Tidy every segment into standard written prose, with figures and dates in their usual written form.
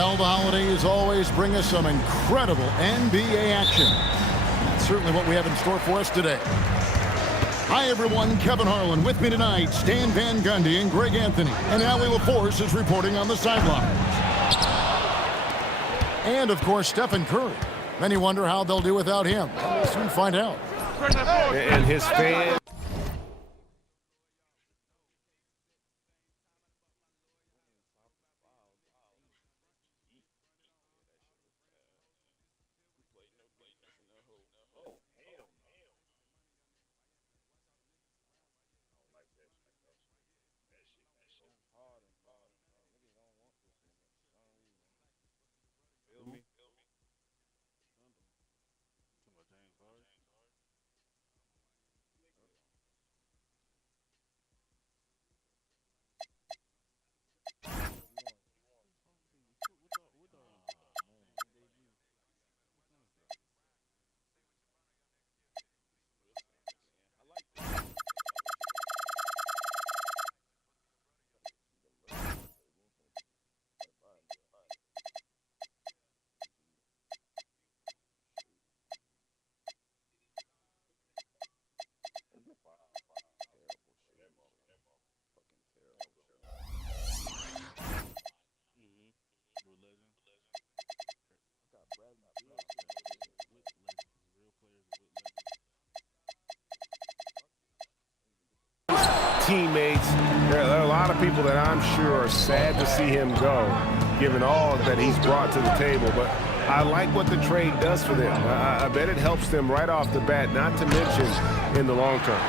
Well, the holidays always bring us some incredible NBA action. That's certainly what we have in store for us today. Hi, everyone. Kevin Harlan with me tonight. Stan Van Gundy and Greg Anthony. And Allie LaForce is reporting on the sidelines. And, of course, Stephen Curry. Many wonder how they'll do without him. We'll soon find out. And his fans. Teammates, there are a lot of people that I'm sure are sad to see him go, given all that he's brought to the table. But I like what the trade does for them. I bet it helps them right off the bat, not to mention in the long term.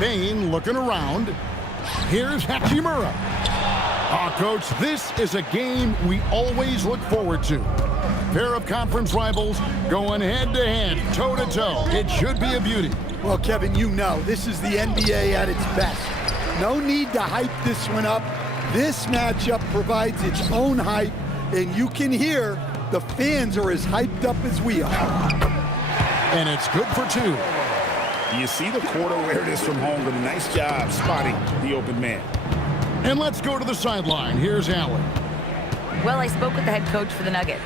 Bane looking around. Here's Hachimura. Coach, this is a game we always look forward to. Pair of conference rivals going head-to-head, toe-to-toe. It should be a beauty. Well, Kevin, you know, this is the NBA at its best. No need to hype this one up. This matchup provides its own hype, and you can hear the fans are as hyped up as we are. And it's good for two. You see the court awareness from Holmgren. Nice job spotting the open man. And let's go to the sideline. Here's Allen. Well, I spoke with the head coach for the Nuggets.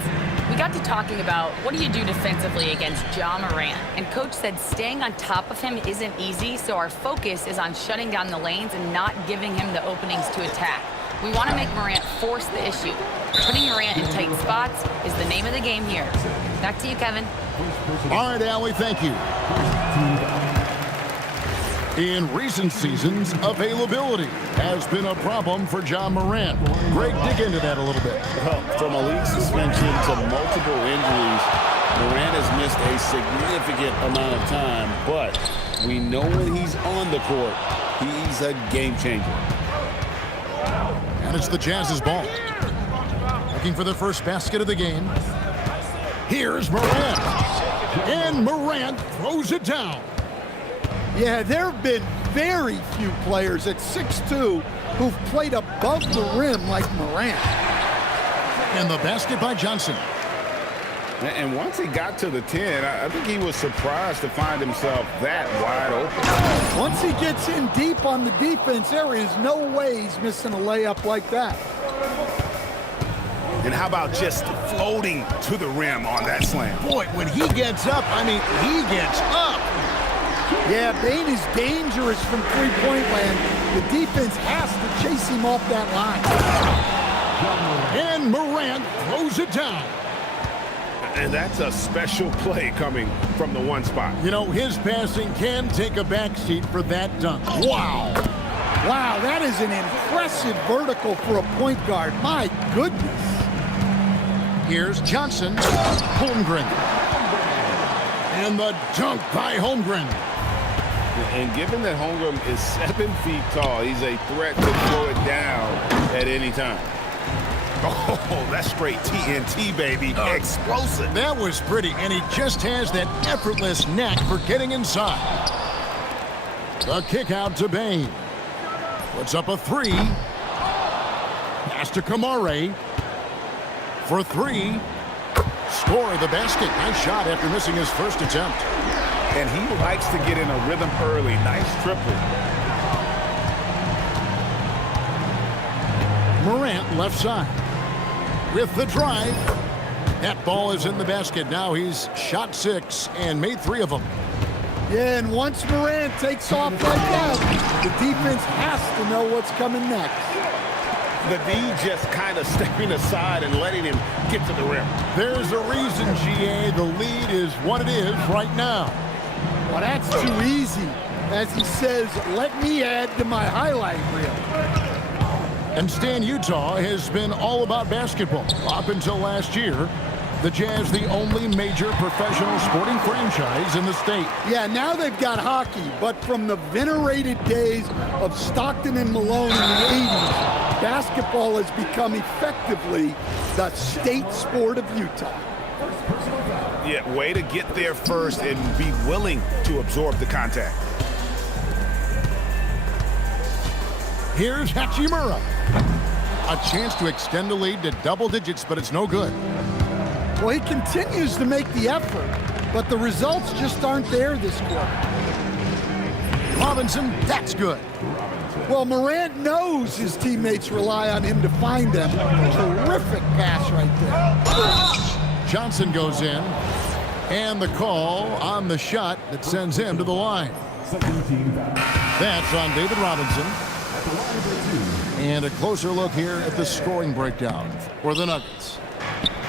We got to talking about what do you do defensively against Ja Morant. And coach said staying on top of him isn't easy, so our focus is on shutting down the lanes and not giving him the openings to attack. We want to make Morant force the issue. Putting Morant in tight spots is the name of the game here. Back to you, Kevin. All right, Allie, thank you. In recent seasons, availability has been a problem for Ja Morant. Greg, dig into that a little bit. Well, from a league suspension to multiple injuries, Morant has missed a significant amount of time, but we know when he's on the court, he's a game changer. And it's the Jazz's ball. Looking for the first basket of the game. Here's Morant. And Morant throws it down. Yeah, there have been very few players at 6'2" who've played above the rim like Morant. And the basket by Johnson. And once he got to the 10, I think he was surprised to find himself that wide open. Once he gets in deep on the defense, there is no way he's missing a layup like that. And how about just floating to the rim on that slam? Boy, when he gets up, I mean, he gets up. Yeah, Bane is dangerous from three-point land. The defense has to chase him off that line. And Morant throws it down. And that's a special play coming from the one spot. You know, his passing can take a backseat for that dunk. Wow. Wow, that is an impressive vertical for a point guard. My goodness. Here's Johnson. Holmgren. And the dunk by Holmgren. And given that Holmgren is 7 feet tall, he's a threat to throw it down at any time. Oh, that's straight TNT, baby. Explosive. That was pretty, and he just has that effortless knack for getting inside. The kick out to Bane. Puts up a three. Pass to Kamare. For three. score the basket. Nice shot after missing his first attempt. And he likes to get in a rhythm early. Nice triple. Morant left side with the drive. That ball is in the basket. Now he's shot 6 and made 3 of them. Yeah, and once Morant takes off like that, the defense has to know what's coming next. The D just kind of stepping aside and letting him get to the rim. There's a reason, GA, the lead is what it is right now. Well, that's too easy. As he says, let me add to my highlight reel. And Stan, Utah has been all about basketball up until last year. The Jazz, the only major professional sporting franchise in the state. Yeah, now they've got hockey, but from the venerated days of Stockton and Malone in the 80s, basketball has become effectively the state sport of Utah. Yeah, way to get there first and be willing to absorb the contact. Here's Hachimura. A chance to extend the lead to double digits, but it's no good. Well, he continues to make the effort, but the results just aren't there this quarter. Robinson, that's good. Well, Morant knows his teammates rely on him to find them. Terrific pass right there. Johnson goes in, and the call on the shot that sends him to the line. That's on David Robinson. And a closer look here at the scoring breakdown for the Nuggets.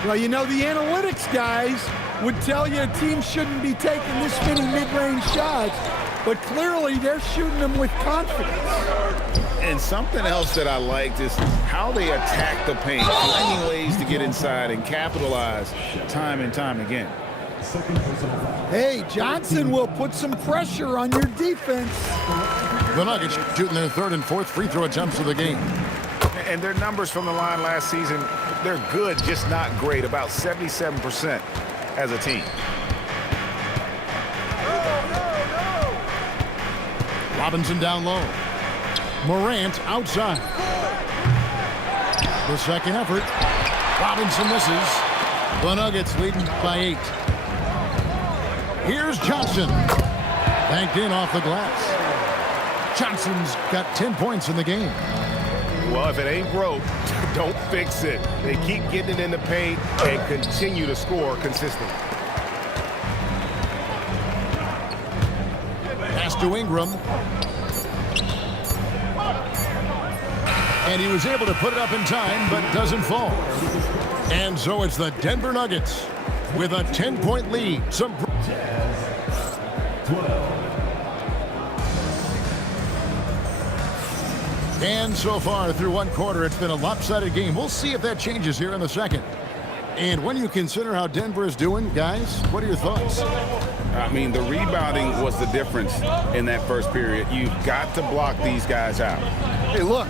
Well, you know, the analytics guys would tell you a team shouldn't be taking this many mid-range shots, but clearly they're shooting them with confidence. And something else that I liked is how they attack the paint, finding ways to get inside and capitalize time and time again. Hey, Johnson will put some pressure on your defense. The Nuggets shooting their 3rd and 4th free throw attempts of the game. And their numbers from the line last season, they're good, just not great, about 77% as a team. Robinson down low. Morant outside. The second effort. Robinson misses. The Nuggets leading by 8. Here's Johnson. Banked in off the glass. Johnson's got 10 points in the game. Well, if it ain't broke, don't fix it. They keep getting it in the paint and continue to score consistently. Pass to Ingram. And he was able to put it up in time, but doesn't fall. And so it's the Denver Nuggets with a 10-point lead. And so far through one quarter, it's been a lopsided game. We'll see if that changes here in the second. And when you consider how Denver is doing, guys, what are your thoughts? I mean, the rebounding was the difference in that first period. You've got to block these guys out. Hey, look,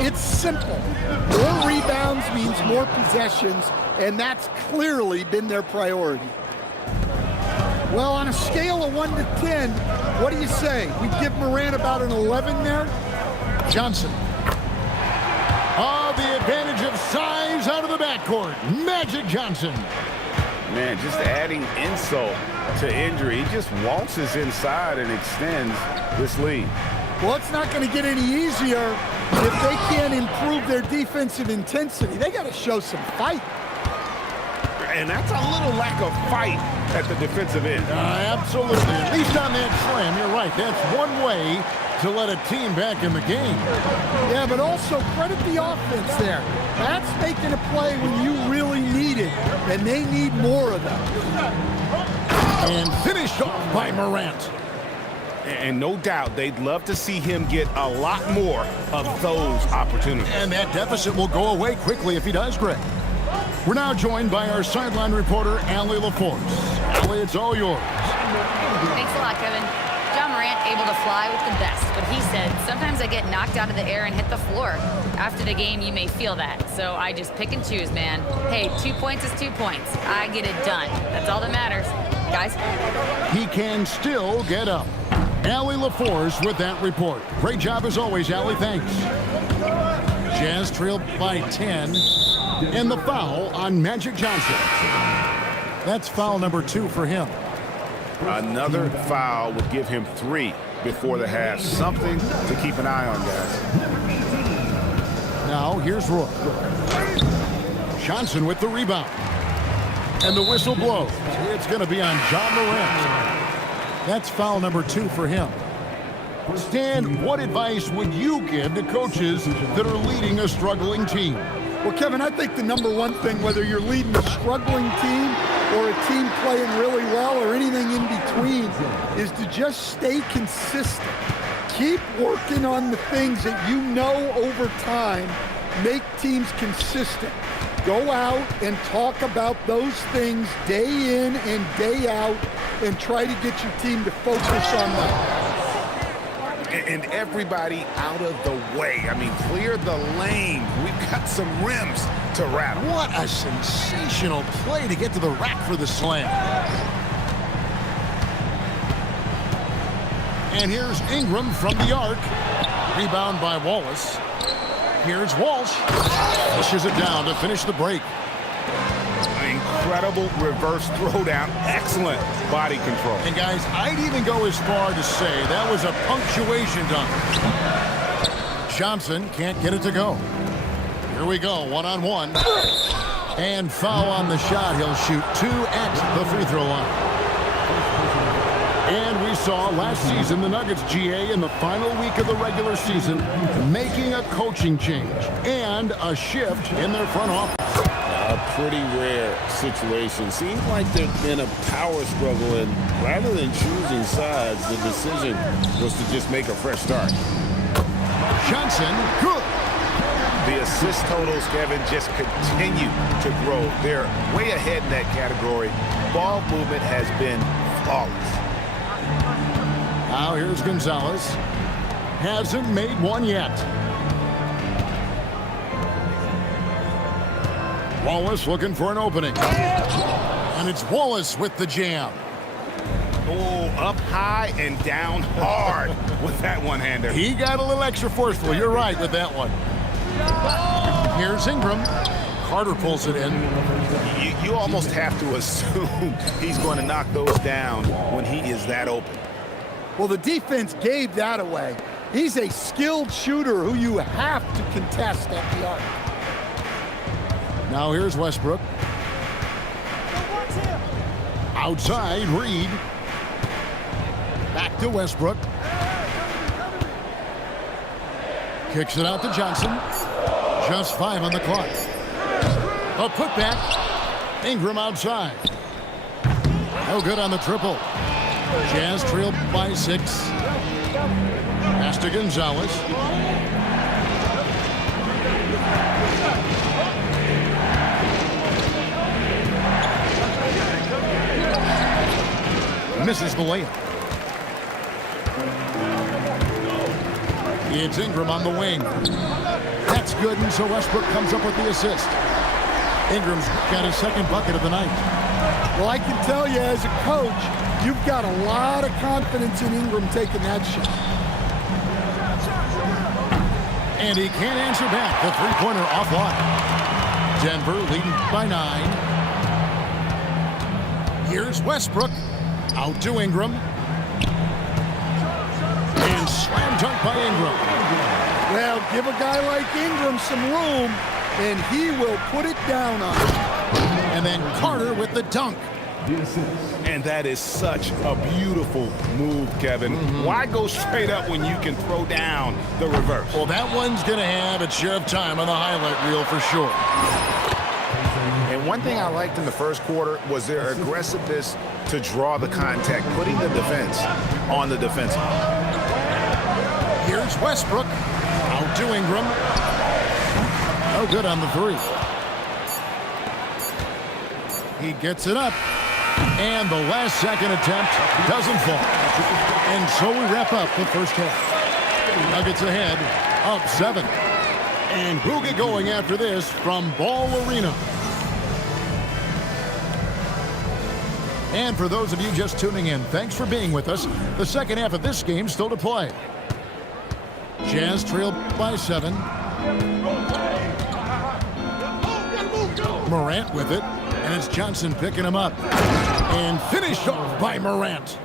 it's simple. More rebounds means more possessions, and that's clearly been their priority. Well, on a scale of 1 to 10, what do you say? We give Morant about an 11 there? Johnson. Oh, the advantage of size out of the backcourt. Magic Johnson. Man, just adding insult to injury. He just waltzes inside and extends this lead. Well, it's not going to get any easier if they can't improve their defensive intensity. They got to show some fight. And that's a little lack of fight at the defensive end. Absolutely. At least on that slam, you're right. That's one way to let a team back in the game. Yeah, but also credit the offense there. That's making a play when you really need it, and they need more of that. And finished off by Morant. And no doubt they'd love to see him get a lot more of those opportunities. And that deficit will go away quickly if he does, Greg. We're now joined by our sideline reporter, Allie LaForce. Allie, it's all yours. Thanks a lot, Kevin. John Morant able to fly with the best, but he said, sometimes I get knocked out of the air and hit the floor. After the game, you may feel that, so I just pick and choose, man. Hey, 2 points is 2 points. I get it done. That's all that matters. Guys? He can still get up. Allie LaForce with that report. Great job as always, Allie. Thanks. Jazz trailed by 10. And the foul on Magic Johnson. That's foul number 2 for him. Another foul would give him 3 before the half. Something to keep an eye on, guys. Now here's Roy. Johnson with the rebound. And the whistle blows. It's going to be on John Morant. That's foul number 2 for him. Stan, what advice would you give to coaches that are leading a struggling team? Well, Kevin, I think the number one thing, whether you're leading a struggling team or a team playing really well or anything in between, is to just stay consistent. Keep working on the things that you know over time make teams consistent. Go out and talk about those things day in and day out and try to get your team to focus on that. And everybody out of the way. I mean, clear the lane. We've got some rims to rattle. What a sensational play to get to the rack for the slam. And here's Ingram from the arc. Rebound by Wallace. Here's Walsh. Pushes it down to finish the break. Incredible reverse throwdown. Excellent body control. And guys, I'd even go as far to say that was a punctuation dunk. Johnson can't get it to go. Here we go, one-on-one. And foul on the shot. He'll shoot 2 at the free throw line. And we saw last season the Nuggets, GA, in the final week of the regular season, making a coaching change and a shift in their front office. A pretty rare situation. Seems like there's been a power struggle, and rather than choosing sides, the decision was to just make a fresh start. Johnson, good. The assist totals, Kevin, just continue to grow. They're way ahead in that category. Ball movement has been flawless. Now here's Gonzalez. Hasn't made one yet. Wallace looking for an opening. And it's Wallace with the jam. Oh, up high and down hard with that one-hander. He got a little extra forceful. You're right with that one. Here's Ingram. Carter pulls it in. You almost have to assume he's going to knock those down when he is that open. Well, the defense gave that away. He's a skilled shooter who you have to contest at the arc. Now here's Westbrook. Outside, Reed. Back to Westbrook. Kicks it out to Johnson. Just 5 on the clock. A putback. Ingram outside. No good on the triple. Jazz trailed by 6. Pass to Gonzalez. Misses the layup. It's Ingram on the wing. That's good, and so Westbrook comes up with the assist. Ingram's got his second bucket of the night. Well, I can tell you as a coach, you've got a lot of confidence in Ingram taking that shot. And he can't answer back. The three-pointer offline. Denver leading by 9. Here's Westbrook. Out to Ingram. And slam dunk by Ingram. Well, give a guy like Ingram some room, and he will put it down on him. And then Carter with the dunk. And that is such a beautiful move, Kevin. Why go straight up when you can throw down the reverse? Well, that one's going to have its share of time on the highlight reel for sure. And one thing I liked in the first quarter was their aggressiveness to draw the contact, putting the defense on the defensive. Here's Westbrook. Out to Ingram. No good on the 3. He gets it up. And the last second attempt doesn't fall. And so we wrap up the first half. Nuggets ahead, up 7. And we'll get going after this from Ball Arena. And for those of you just tuning in, thanks for being with us. The second half of this game still to play. Jazz trailed by 7. Morant with it. And And it's Johnson picking him up. And finished off by Morant.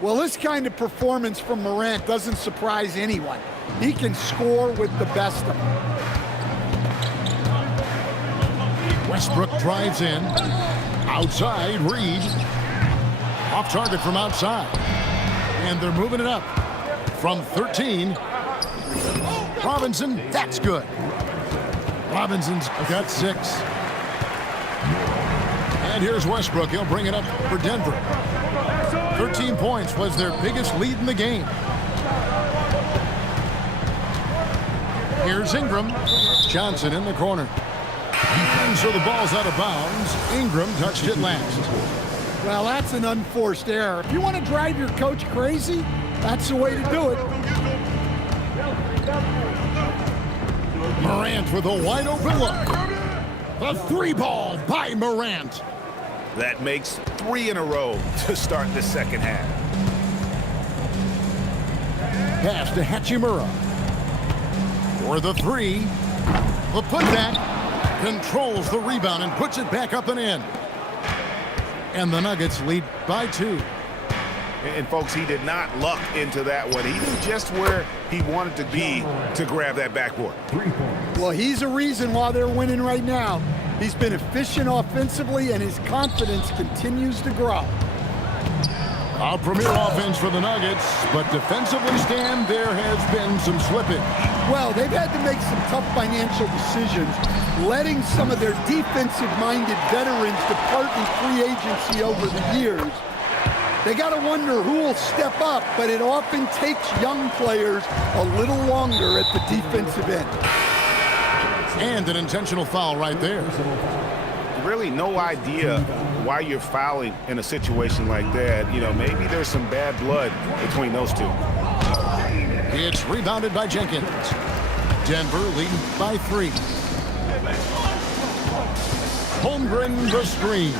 Well, this kind of performance from Morant doesn't surprise anyone. He can score with the best of them. Westbrook drives in. Outside, Reed. Off target from outside. And they're moving it up. From 13. Robinson, that's good. Robinson's got 6. And here's Westbrook. He'll bring it up for Denver. 13 points was their biggest lead in the game. Here's Ingram. Johnson in the corner. And so the ball's out of bounds. Ingram touched it last. Well, that's an unforced error. If you want to drive your coach crazy, that's the way to do it. Morant with a wide open look. A 3-ball by Morant. That makes 3 in a row to start the second half. Pass to Hachimura. For the 3. The putback. Controls the rebound and puts it back up and in. And the Nuggets lead by 2. And folks, he did not luck into that one. He knew just where he wanted to be to grab that backboard. Well, he's a reason why they're winning right now. He's been efficient offensively, and his confidence continues to grow. A premier offense for the Nuggets, but defensively, Stan, there has been some slippage. Well, they've had to make some tough financial decisions, letting some of their defensive-minded veterans depart in free agency over the years. They got to wonder who will step up, but it often takes young players a little longer at the defensive end. And an intentional foul right there. Really no idea why you're fouling in a situation like that. You know, maybe there's some bad blood between those two. It's rebounded by Jenkins. Denver leading by 3. Holmgren the screen.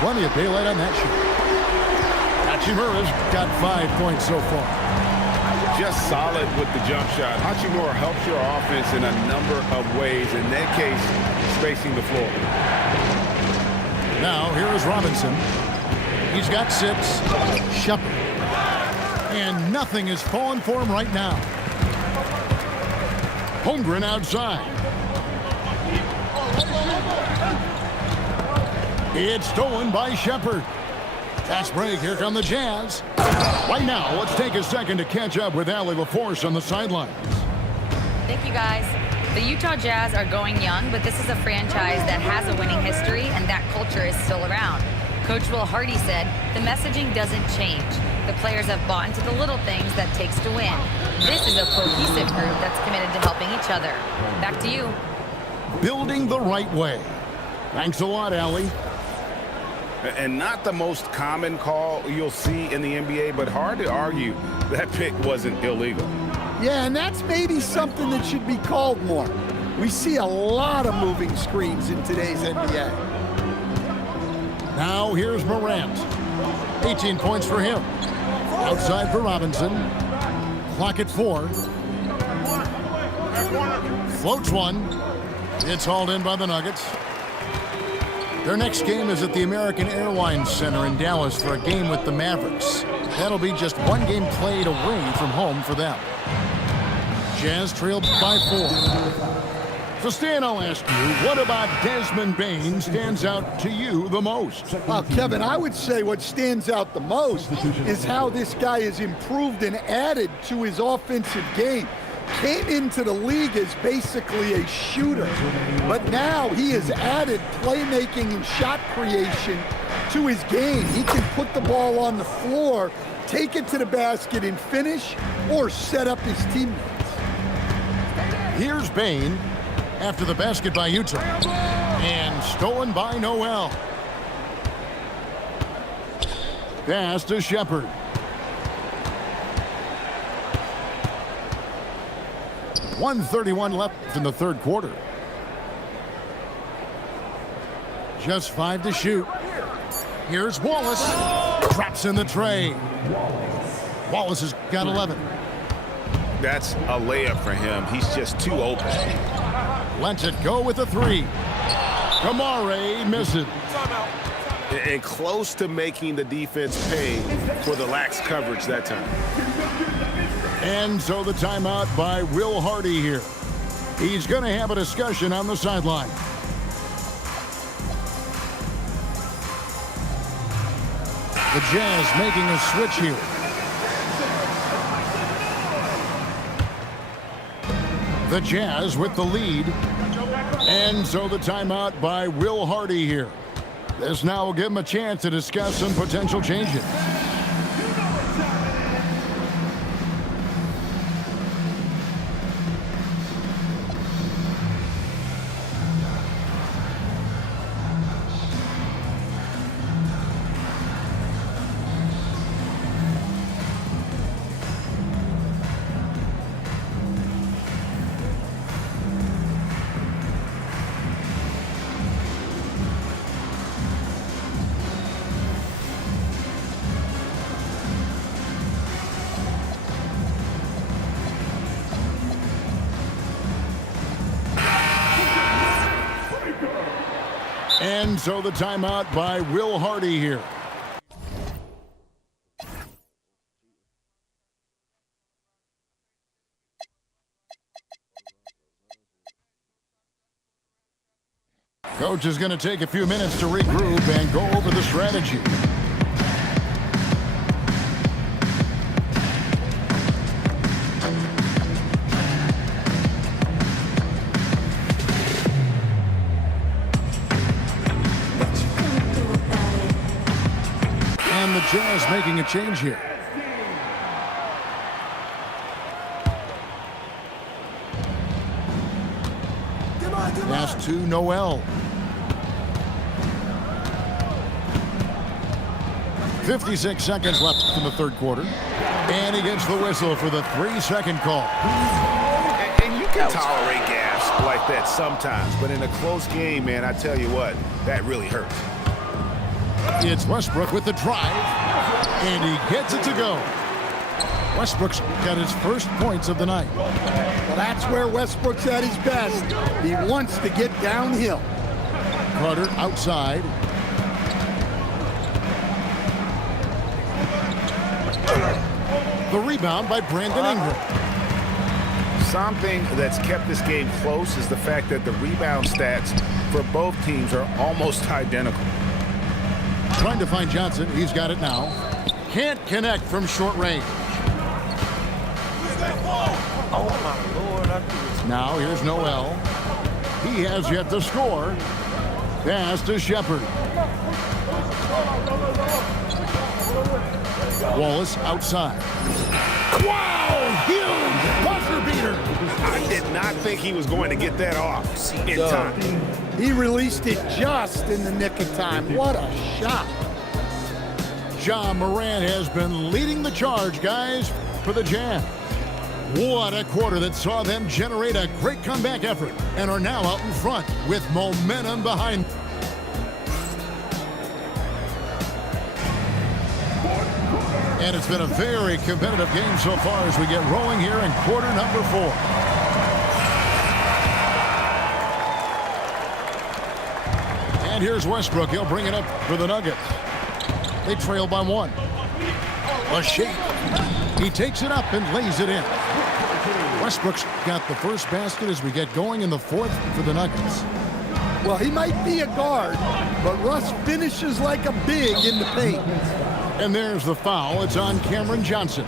Plenty of daylight on that shot. Hachimura's got 5 points so far. Just solid with the jump shot. Hachimura helps your offense in a number of ways. In that case, spacing the floor. Now, here is Robinson. He's got 6. Shepard. And nothing is falling for him right now. Holmgren outside. It's stolen by Shepard. Fast break. Here come the Jazz. Right now, let's take a second to catch up with Allie LaForce on the sidelines. Thank you, guys. The Utah Jazz are going young, but this is a franchise that has a winning history, and that culture is still around. Coach Will Hardy said, the messaging doesn't change. The players have bought into the little things that takes to win. This is a cohesive group that's committed to helping each other. Back to you. Building the right way. Thanks a lot, Allie. And not the most common call you'll see in the NBA, but hard to argue that pick wasn't illegal. Yeah, and that's maybe something that should be called more. We see a lot of moving screens in today's NBA. Now here's Morant. 18 points for him. Outside for Robinson. Clock at 4. Floats one. It's hauled in by the Nuggets. Their next game is at the American Airlines Center in Dallas for a game with the Mavericks. That'll be just one game played away from home for them. Jazz trailed by 4. So, Stan, I'll ask you, what about Desmond Bane stands out to you the most? Well, Kevin, I would say what stands out the most is how this guy has improved and added to his offensive game. Came into the league as basically a shooter, but now he has added playmaking and shot creation to his game. He can put the ball on the floor, take it to the basket and finish, or set up his teammates. Here's Bane after the basket by Utah, and stolen by Noel. Pass to Shepard. .131 left in the third quarter. Just 5 to shoot. Here's Wallace. Traps in the tray. Wallace has got 11. That's a layup for him. He's just too open. Lets it go with a 3. Amare misses. And close to making the defense pay for the lax coverage that time. And so the timeout by Will Hardy here. He's going to have a discussion on the sideline. The Jazz making a switch here. The Jazz with the lead. And so the timeout by Will Hardy here. This now will give him a chance to discuss some potential changes. And so the timeout by Will Hardy here. Coach is going to take a few minutes to regroup and go over the strategy. And the Jazz making a change here. Pass to Noel. 56 seconds left in the third quarter. And he gets the whistle for the 3-second call. And you can tolerate gaffes like that sometimes, but in a close game, man, I tell you what, that really hurts. It's Westbrook with the drive, and he gets it to go. Westbrook's got his first points of the night. Well, that's where Westbrook's at his best. He wants to get downhill. Carter outside. The rebound by Brandon Ingram. Something that's kept this game close is the fact that the rebound stats for both teams are almost identical. Trying to find Johnson. He's got it now. Can't connect from short range. Oh, my Lord. Now here's Noel. He has yet to score. Pass to Shepard. Wallace outside. Wow! Huge buzzer beater. I did not think he was going to get that off in time. He released it just in the nick of time. What a shot. Ja Morant has been leading the charge, guys, for the Jazz. What a quarter that saw them generate a great comeback effort and are now out in front with momentum behind. And it's been a very competitive game so far as we get rolling here in quarter number 4. And here's Westbrook. He'll bring it up for the Nuggets. They trail by 1. A shake. He takes it up and lays it in. Westbrook's got the first basket as we get going in the 4th for the Nuggets. Well, he might be a guard, but Russ finishes like a big in the paint. And there's the foul. It's on Cameron Johnson.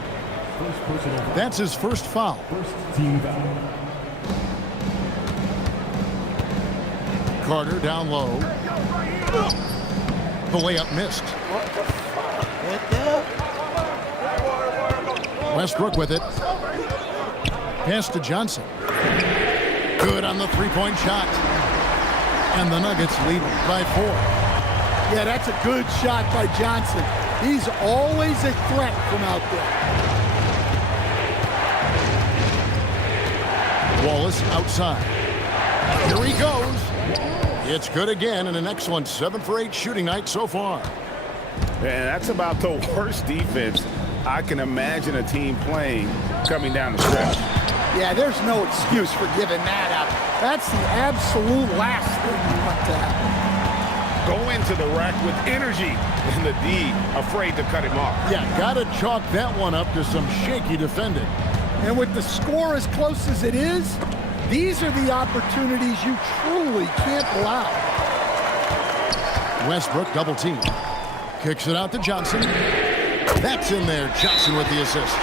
That's his first foul. Carter down low. The layup missed. Westbrook with it. Pass to Johnson. Good on the three-point shot. And the Nuggets lead by 4. Yeah, that's a good shot by Johnson. He's always a threat from out there. Wallace outside. Here he goes. It's good again, and an excellent 7 for 8 shooting night so far. Man, that's about the worst defense I can imagine a team playing coming down the stretch. Yeah, there's no excuse for giving that up. That's the absolute last thing you want to happen. Go into the rack with energy, and the D afraid to cut him off. Yeah, got to chalk that one up to some shaky defending. And with the score as close as it is, these are the opportunities you truly can't allow. Westbrook double team. Kicks it out to Johnson. That's in there. Johnson with the assist.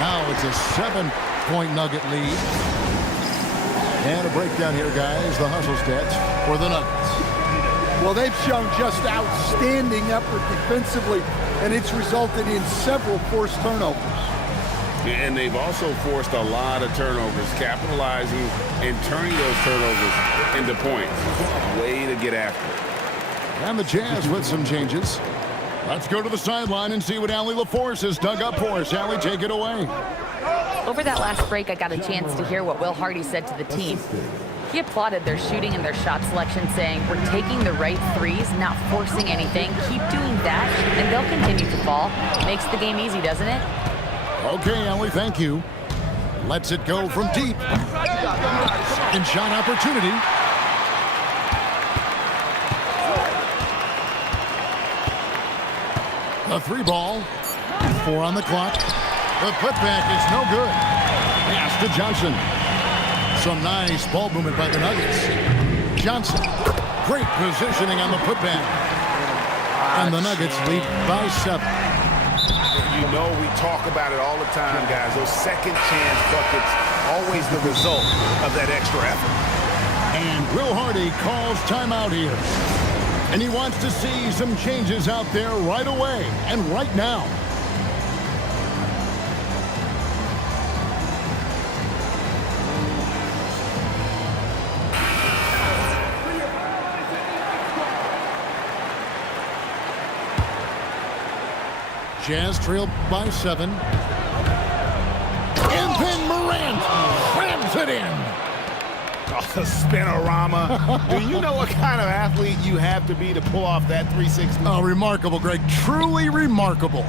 Now it's a 7-point Nugget lead. And a breakdown here, guys. The hustle stats for the Nuggets. Well, they've shown just outstanding effort defensively, and it's resulted in several forced turnovers. And they've also forced a lot of turnovers, capitalizing and turning those turnovers into points. Way to get after it. And the Jazz with some changes. Let's go to the sideline and see what Allie LaForce has dug up for us. Allie, take it away. Over that last break, I got a chance to hear what Will Hardy said to the team. He applauded their shooting and their shot selection, saying, "We're taking the right threes, not forcing anything. Keep doing that, and they'll continue to fall." Makes the game easy, doesn't it? Okay, Allie, thank you. Lets it go from deep. Second shot opportunity. The three ball. 4 on the clock. The putback is no good. Pass to Johnson. Some nice ball movement by the Nuggets. Johnson. Great positioning on the putback. And the Nuggets lead by 7. You know we talk about it all the time, guys. Those second chance buckets, always the result of that extra effort. And Will Hardy calls timeout here. And he wants to see some changes out there right away and right now. Jazz trailed by 7. And then Morant slams it in. Oh, the spinorama. Do you know what kind of athlete you have to be to pull off that 360? Oh, remarkable, Greg. Truly remarkable.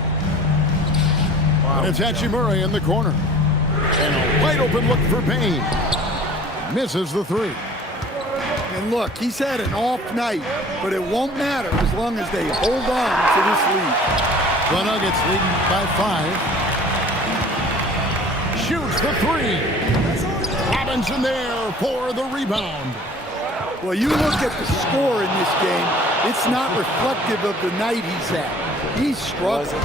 Wow. And it's Hachimura in the corner. And a wide open look for Payne. Misses the 3. And look, he's had an off night, but it won't matter as long as they hold on to this lead. The Nuggets leading by 5. Shoots the 3. Robinson there for the rebound. Well, you look at the score in this game, it's not reflective of the night he's had. He's struggling.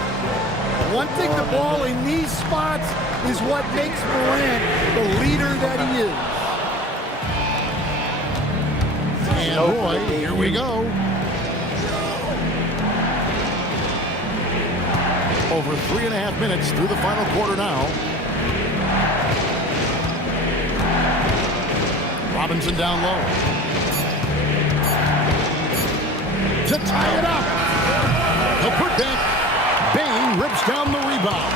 One thing, the ball in these spots is what makes Morant the leader that he is. And boy, here we go. Over 3.5 minutes through the final quarter now. Robinson down low. To tie it up. The putback. Bain rips down the rebound.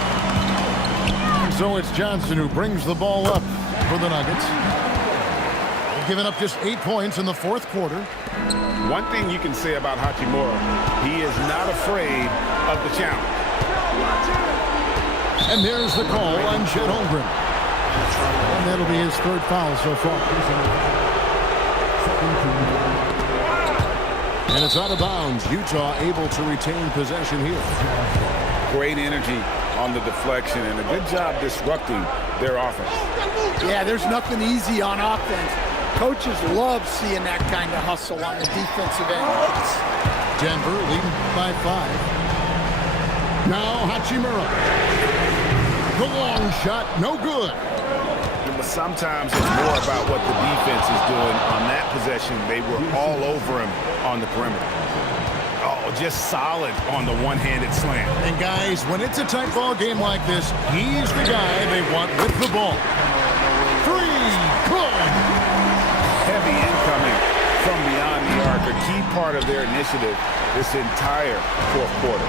And so it's Johnson who brings the ball up for the Nuggets. They've given up just 8 points in the fourth quarter. One thing you can say about Hachimura, he is not afraid of the challenge. And there's the call on Chet Holmgren. And that'll be his 3rd foul so far. And it's out of bounds. Utah able to retain possession here. Great energy on the deflection and a good job disrupting their offense. Yeah, there's nothing easy on offense. Coaches love seeing that kind of hustle on the defensive end. Denver leading by 5. Now Hachimura. The long shot, no good. But sometimes it's more about what the defense is doing on that possession. They were all over him on the perimeter. Oh, just solid on the one-handed slam. And guys, when it's a tight ball game like this, he's the guy they want with the ball. 3, good. Heavy incoming from beyond the arc, a key part of their initiative this entire fourth quarter.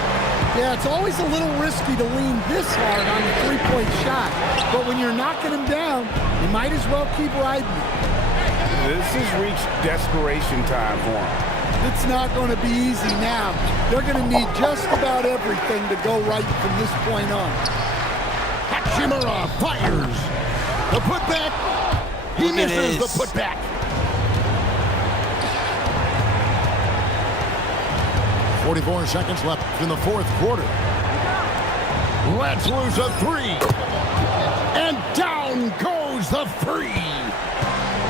Yeah, it's always a little risky to lean this hard on the three-point shot. But when you're knocking him down, you might as well keep riding it. This has reached desperation time for him. It's not going to be easy now. They're going to need just about everything to go right from this point on. Hachimura fires. The putback. He Look at misses the this. putback. 44 seconds left in the fourth quarter. Let's lose a three. And down goes the free.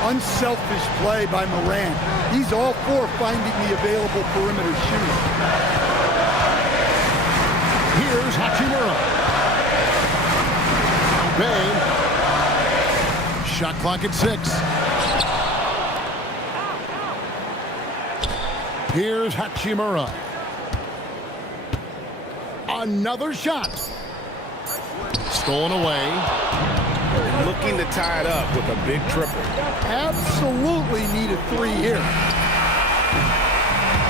Unselfish play by Morant. He's all for finding the available perimeter shooter. Here's Hachimura. Bay. Shot clock at 6. Here's Hachimura. Another shot. Stolen away. Looking to tie it up with a big triple. Absolutely need a 3 here.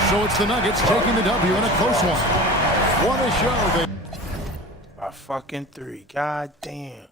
So it's the Nuggets taking the W in a close one. What a show. A fucking 3. God damn.